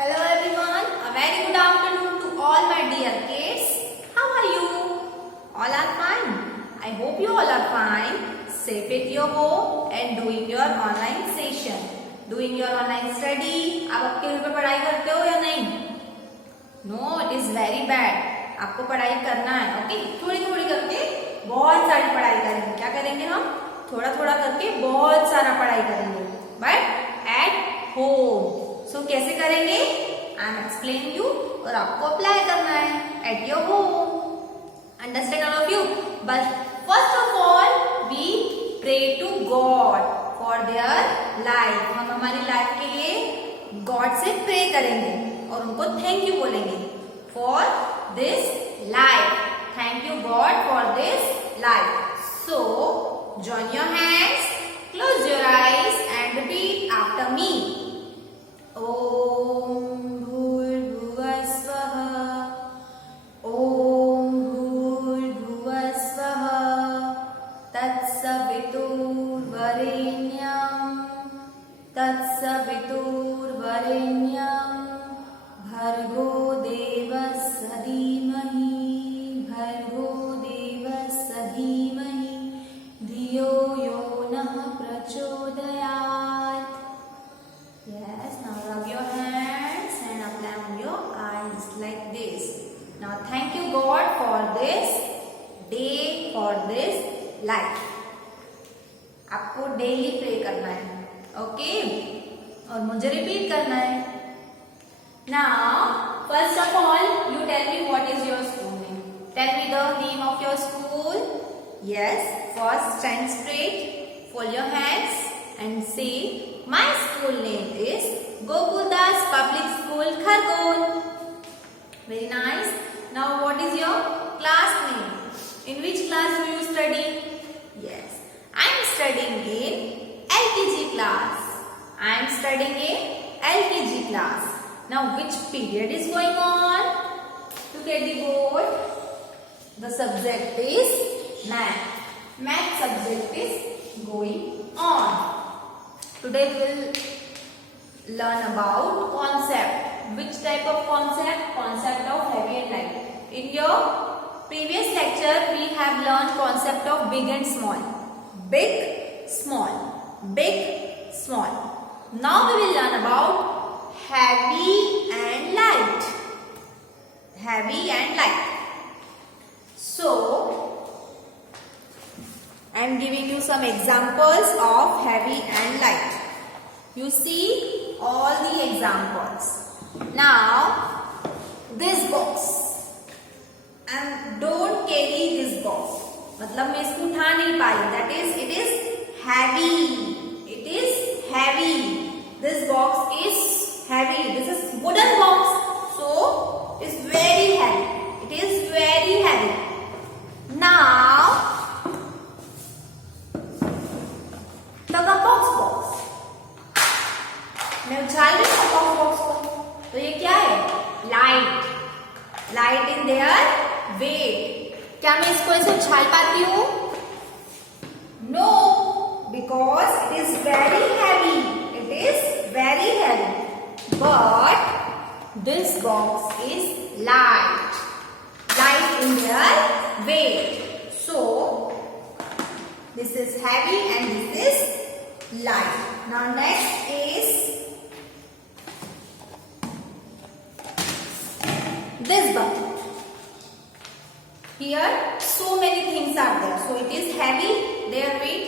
Hello everyone, a very good afternoon to all my dear kids. How are you? All are fine. I hope you all are fine, safe at your home and doing your online session, doing your online study. आप आपके घर पे पढ़ाई करते हो या नहीं? No, it is very bad. आपको पढ़ाई करना है, ओके? थोड़ी थोड़ी करके बहुत सारी पढ़ाई करेंगे. क्या करेंगे हम? थोड़ा थोड़ा करके बहुत सारा पढ़ाई करेंगे. But at home. So कैसे करेंगे? I am explaining you और आपको अप्लाई करना है at your home. Understand all of you? But first of all we pray to God for their life. हम हमारी लाइफ के लिए God से प्रे करेंगे और उनको थैंक यू बोलेंगे for this life. Thank you God for this life. So join your hands, close your eyes and repeat after me. ओम भूर्भुवः स्वः ओम भूर्भुवः स्वः तत्सवितुर्वरेण्यं भर्गो देवस्य धीमहि धियो यो नः प्रचोदयात्. Yes, now rub your hands and apply on your eyes like this. Now thank you God for this day, for this life. आपको डेली प्रे करना है, ओके? और मुझे रिपीट करना है. Now first of all, you tell me what is your school name. Tell me the name of your school. Yes, first stand straight, fold your hands and say, my school name is Gokuldas Public School, Khargone. Very nice. Now what is your class name? In which class do you study? Yes, I am studying in LKG class. I am studying in LKG class. Now which period is going on? Look at the board. The subject is math. Math subject is going on. Today we will learn about concept. Which type of concept? Concept of heavy and light. In your previous lecture we have learned concept of big and small. Big, small. Big, small. Now we will learn about heavy and light. Heavy and light. So I am giving you some examples of heavy and light. You see all the examples. Now this box, and don't carry this box. मतलब मैं इसको उठा नहीं पाई. That is, it is heavy. It is heavy. This box is heavy. This is wooden box, so it is very heavy. It is very heavy. Now मैं उछाल रही हूँ box को, तो ये क्या है? Light. Light in their weight. क्या मैं इसको ऐसे उछाल पाती हूँ? No, because it is very heavy. It is very heavy. But this box is light. Light in their weight. So this is heavy and this is light. Now next is this bucket. Here so many things are there, so it is heavy, their weight.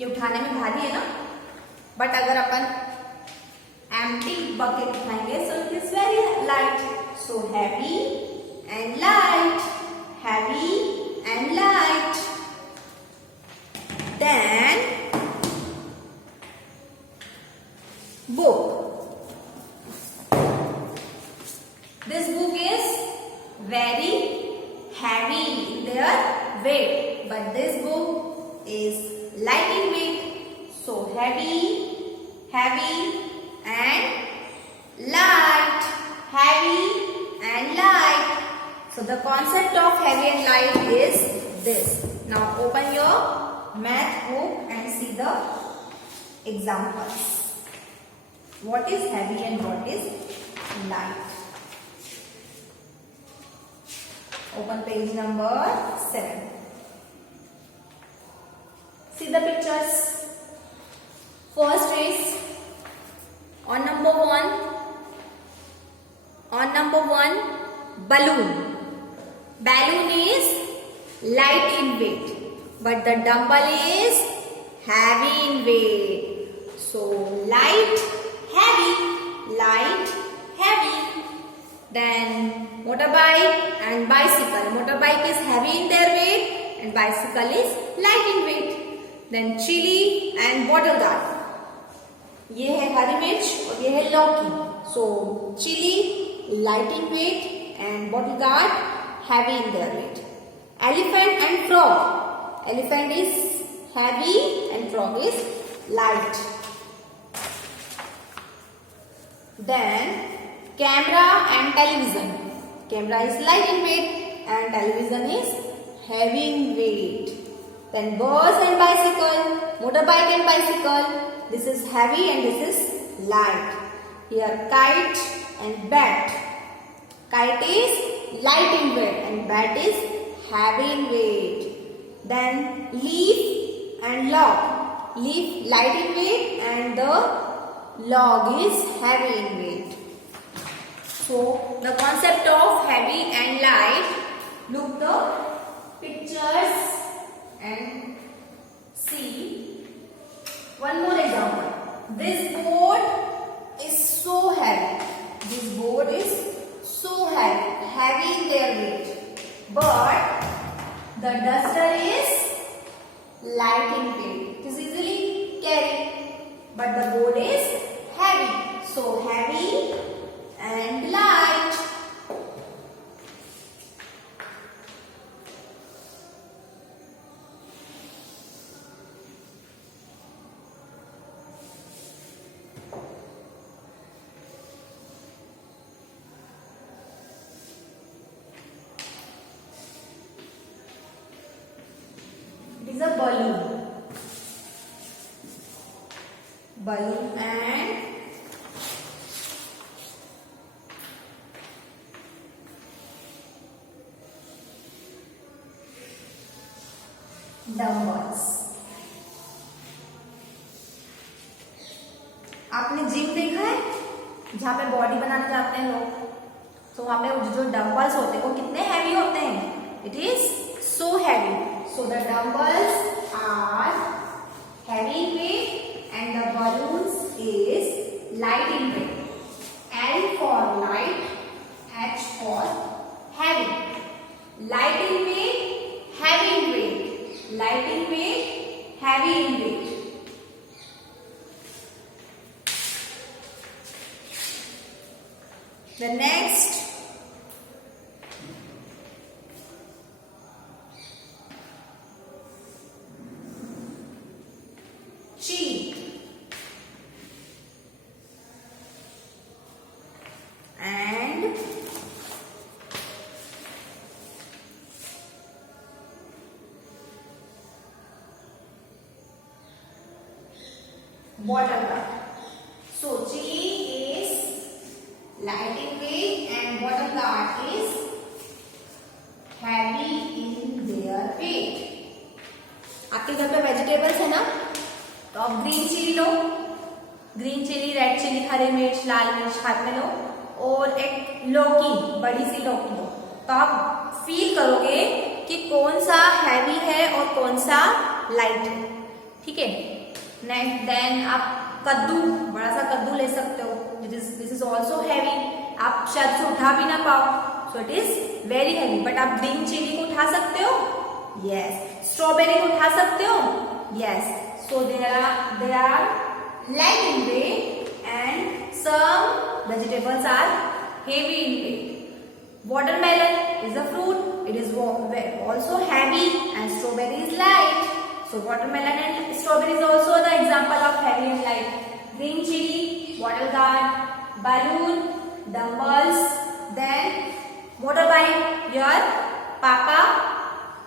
ये उठाने में भारी है ना, but अगर अपन empty bucket उठाएंगे, so it is very light. So heavy and light, heavy and light. Then book. This book is very heavy in their weight, but this book is light in weight. So heavy, heavy and light, heavy and light. So the concept of heavy and light is this. Now open your math book and see the examples. What is heavy and what is light. Open page number 7. See the pictures. First is on number 1. On number 1, balloon. Balloon is light in weight, but the dumbbell is heavy in weight. So light, heavy, light, heavy. Then motorbike and bicycle. Motorbike is heavy in their weight and bicycle is light in weight. Then chili and bottle guard. ये है हरी मिर्च और ये है लौकी. So chili light in weight and bottle guard heavy in their weight. Elephant and frog. Elephant is heavy and frog is light. Then camera and television. Camera is light in weight and television is heavy in weight. Then bus and bicycle, motorbike and bicycle. This is heavy and this is light. Here kite and bat. Kite is light in weight and bat is heavy in weight. Then leaf and log. Leaf light in weight and the log is heavy in weight. So the concept of heavy and light, look the pictures and see. One more example. This board is so heavy. This board is so heavy, heavy in their weight. But the duster is light in weight. It is easily carried. But the board is heavy. So heavy and light. It is a balloon. Balloon and dumbbells. आपने gym देखा है जहाँ पे body बनाने जाते हैं लोग, तो वहां पे जो डंबल्स होते हैं वो कितने हैवी होते हैं. It is so heavy. So the dumbbells are heavy in weight and the balloons is light in weight. L for light, H for heavy. Light in weight, heavy in weight. Light in weight, heavy in weight. The next cheek and bottle guard. So chili is light in weight and bottle guard is heavy in their weight. आपके घर पे vegetables है ना, तो आप green chilli लो. Green chilli, red chilli, हरी मिर्च, लाल मिर्च हाथ में लो और एक लौकी, बड़ी सी लौकी लो. तो आप फील करोगे कि कौन सा हैवी है और कौन सा लाइट है. ठीक है. नेक्स्ट देन आप कद्दू, बड़ा सा कद्दू ले सकते हो. This is also heavy. आप शायद से उठा भी ना पाओ, so it is very heavy. But आप ग्रीन चिली को उठा सकते हो. यस. स्ट्रॉबेरी को उठा सकते हो. Yes. So they are light in weight and some vegetables are heavy in weight. Watermelon is a fruit. It is also heavy and strawberry is light. So watermelon and strawberry is also the example of heavy and light. Green chili, bottle guard, balloon, dumbbells, then motorbike. Your पापा,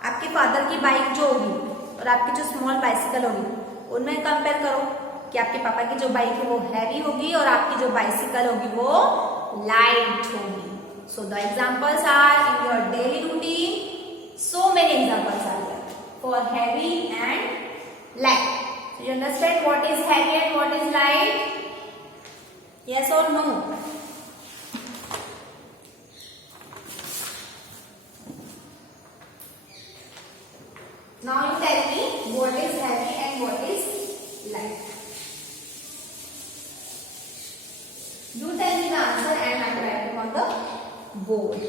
आपके father की bike जो होगी और आपकी जो small bicycle होगी, उनमें कंपेयर करो कि आपके पापा की जो बाइक है वो हैवी होगी और आपकी जो बाइसिकल होगी वो लाइट होगी. So the examples are in your daily routine. So many examples are there for heavy and light. So you understand what is heavy and what is light? Yes or no? Now you tell me what is heavy and what is light. You tell me the answer and I will write it on the board.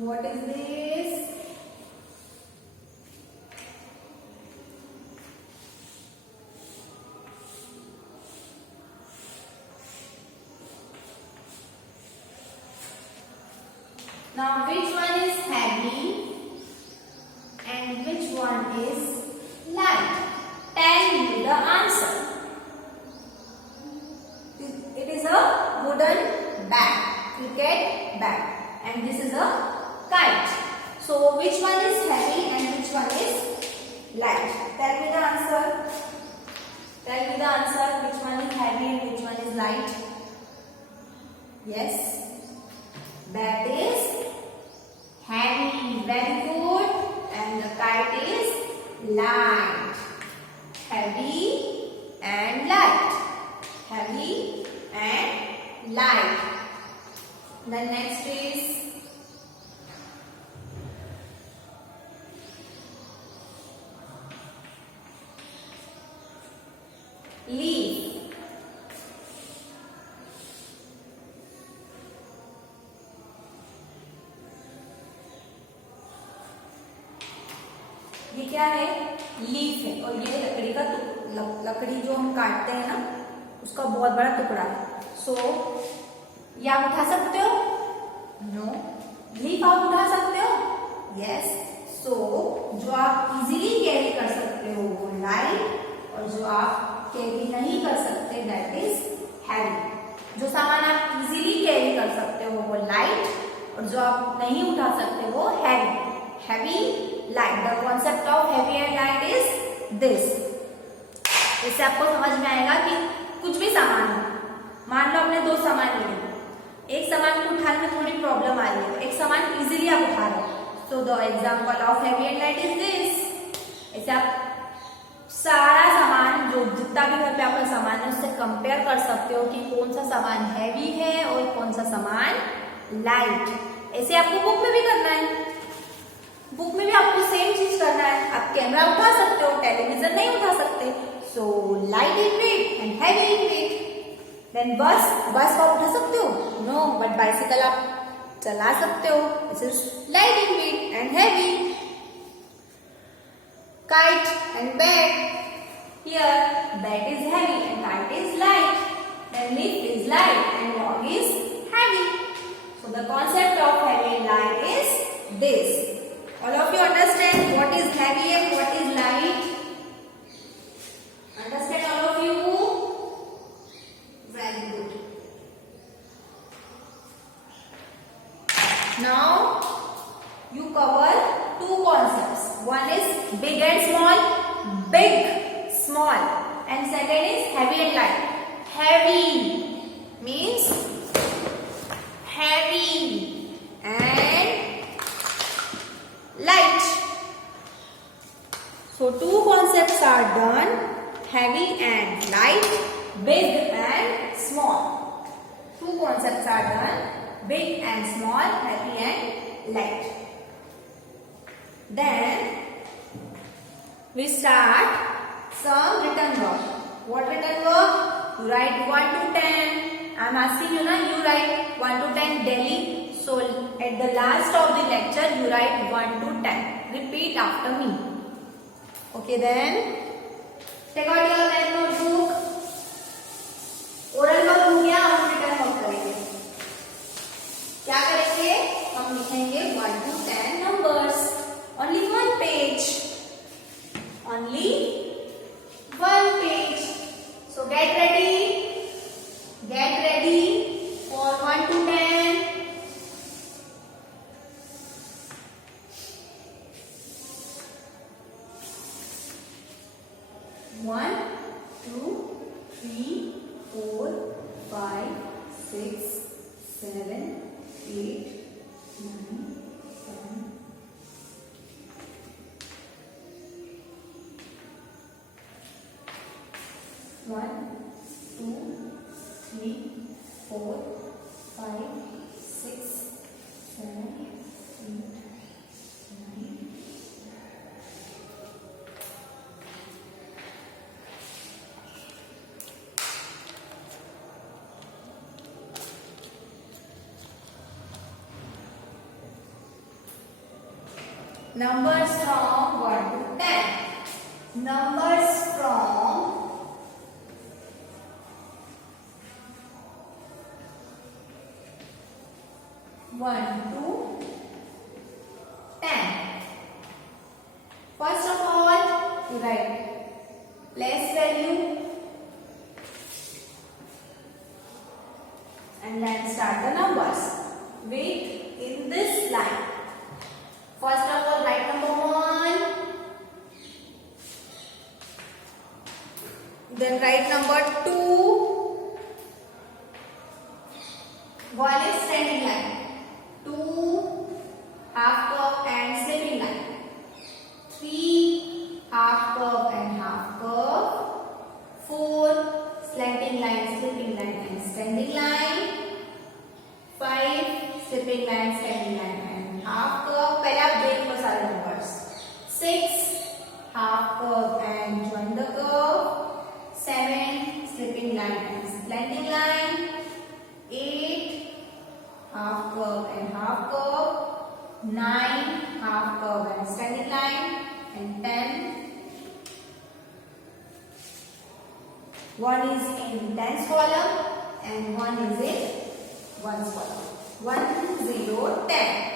What is this? Now which one is heavy and which one is light? Tell me the answer. It is a wooden bat, cricket bat, and this is a kite. So which one is heavy and which one is light? Tell me the answer. Tell me the answer. Which one is heavy and which one is light? Yes. Bat is heavy. Very good. And the kite is light. Heavy and light. Heavy and light. The next is leaf. ये क्या है? Leaf है और ये लकड़ी का लकड़ी जो हम काटते हैं ना उसका बहुत बड़ा टुकड़ा है. सो ये आप उठा सकते हो? नो. लीफ आप उठा सकते हो? यस. सो जो आप इजीली कैरी कर सकते हो वो लाइट और जो आप कैरी नहीं कर सकते दैट इज हैवी. जो सामान आप इजीली कैरी कर सकते हो वो लाइट और जो आप नहीं उठा सकते वो heavy. Heavy light. The concept of heavy and light is this. इससे आपको समझ में आएगा कि कुछ भी सामान हो. मान लो आपने दो सामान लिए. एक सामान को उठाने में थोड़ी प्रॉब्लम आ रही है, एक सामान इजीली आप उठा रहे हो. So the example of heavy and light is this. ऐसे आप सारा सामान जो जितना भी घर पे आपका सामान है उससे कंपेयर कर सकते हो कि कौन सा सामान हैवी है और कौन सा सामान लाइट. ऐसे आपको बुक में भी करना है. बुक में भी आपको सेम चीज करना है. आप कैमरा उठा सकते हो, टेलीविजन नहीं उठा सकते. So light in weight and heavy in weight. Then bus को आप उठा सकते हो? नो. बट बाइसिकल आप चला सकते हो. This is light in weight and heavy. Kite and bat. Here bat is heavy and kite is light. Then leaf is light and log is heavy. So the concept of heavy and light is this. All of you understand what is heavy and what is light? Understand all of you? Very good. Now you cover two concepts. One is big and small, big, small, and second is heavy and light. Heavy means heavy and light. So two concepts are done, heavy and light, big and small. Two concepts are done, big and small, heavy and light. Then we start some written work. What written work? You write 1 to 10. I am asking you now, you write 1 to 10 daily. So at the last of the lecture, you write 1 to 10. Repeat after me. Okay then. Take out your pen notebook. Oral work हो गया, हम written work करेंगे. क्या करेंगे? हम लिखेंगे 1 to 10 numbers. Only one page. Only one page. So get ready. 2, 3, 4, 5, 6, 7, 8, 9, 10. 1, 2, 3, 4, 5, 6, 7, 8, 9. Numbers from 1 to 10. Numbers from 1 to 10. First of all, you write place value and then start the numbers with in this line. First of all, write number 1, then write number 2. 1 is standing line, 2 half curve and slipping line, 3 half curve and half curve, 4 slanting line, slipping line and standing line, 5 slipping line, standing line and half curve. पहले आप देखो सारे numbers. 6 half curve and join the curve, 7 slipping line and slanting line, 8 half curve and half curve, 9 half curve and standing line, and 10. 1 is in tens column and 1 is in ones column. 1, 0, 10.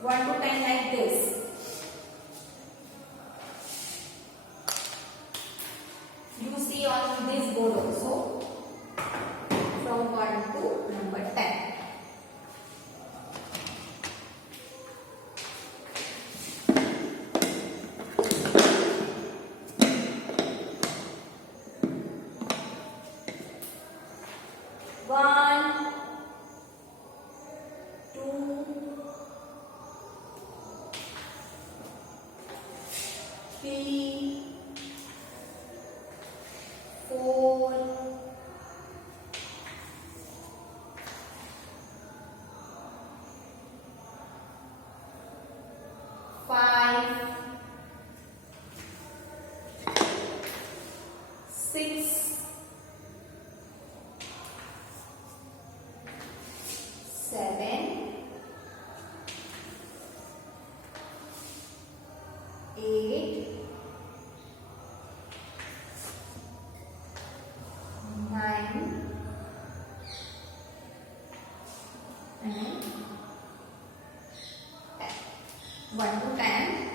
1 to 10 like this. You see on this board also. From 1 to number 10. One, 2, 3, 4, 5, 6, 7, 8, 9, and 1 to 10.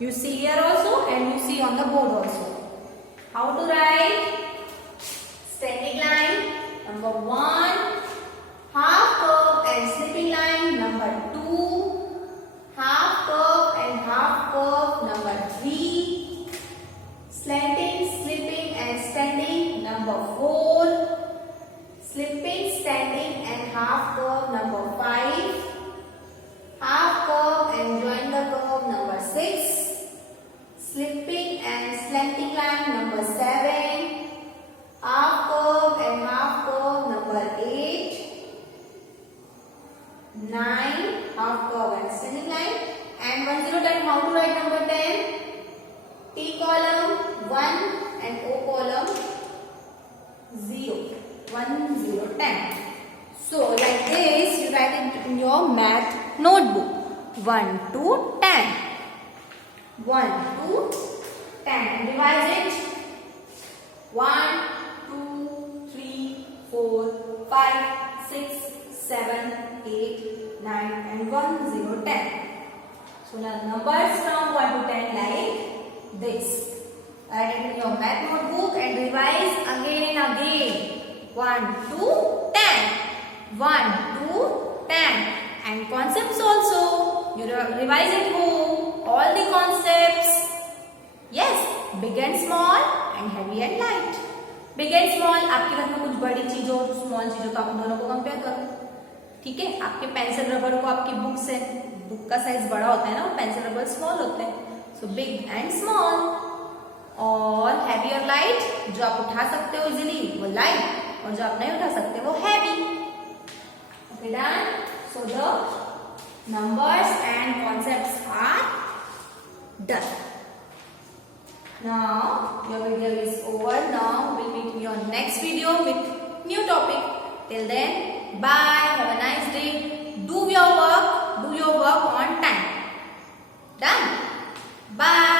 You see here also and you see on the board also. How to write? Standing line, number 1, half curve and slipping line, number 2, half curve and half curve, number 3, slanting, slipping and standing, number 4, slipping, standing and half curve, number 5, half curve and join the curve, number 6, slipping and slanting line, number 7, half curve and half curve, number 8, 9, half curve and standing line, and 1, 0, 10. How to write number 10? T column 1 and O column 0. 1, 0, 10. So like this you write it in your math notebook. 1 to 10. 1 to 10. Revise it. 1, 2, 3, 4, 5, 6, 7, 8, 9 and 1, 0, 10. So now numbers from 1 to 10 like this. Write it in your math notebook and revise again and again. 1 to 10. 1 to 10. And concepts also. You revise at home. All the concepts. Yes. Big and small and heavy and light. Big and small, आपके घर में कुछ बड़ी चीजों और small चीजों का आप दोनों को कंपेयर करो। ठीक है, आपके पेंसिल रबर को आपकी बुक्स है, बुक का साइज बड़ा होता है ना, पेंसिल रबर स्मॉल होते हैं, सो बिग एंड स्मॉल। और हैवी और लाइट, जो आप उठा सकते हो इजीली वो लाइट, और जो आप नहीं उठा सकते वो heavy. Okay done. So the numbers and concepts are done. Now your video is over. Now we'll meet you on next video with new topic. Till then, bye. Have a nice day. Do your work on time. Done. Bye.